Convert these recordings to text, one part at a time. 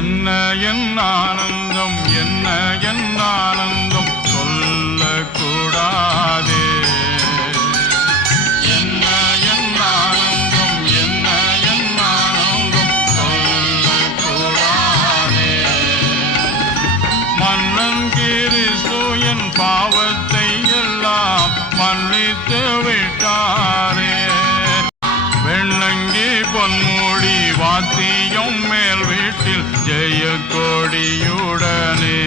என்ன என் ஆனந்தம், என்ன என் ஆனந்தம் சொல்லக்கூடாதே. என்ன என் ஆனந்தம், என்ன என் ஆனந்தம் சொல்லக்கூடாதே. மன்னன் கிறிஸ்து என் பாவத்தை எல்லாம் மன்னித்து விட்டாரே. வெள்ளங்கி பொன்மூடி வாத்தியம் மேல் வீட்டில் ஜெய கொடியுடனே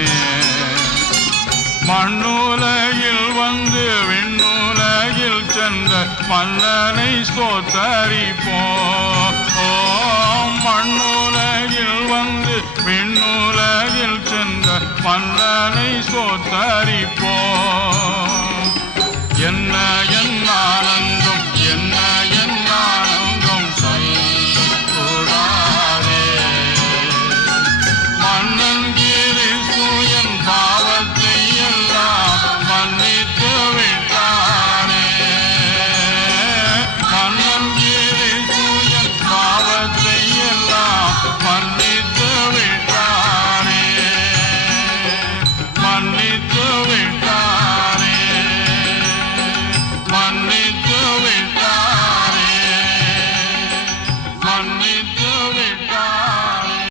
மண்ணுலகில் வந்து விண்ணுலகில் சென்ற மன்னனை ஸ்தோத்தரிப்போம். மண்ணுலகில் வந்து விண்ணுலகில் சென்ற மன்னனை ஸ்தோத்தரிப்போம்.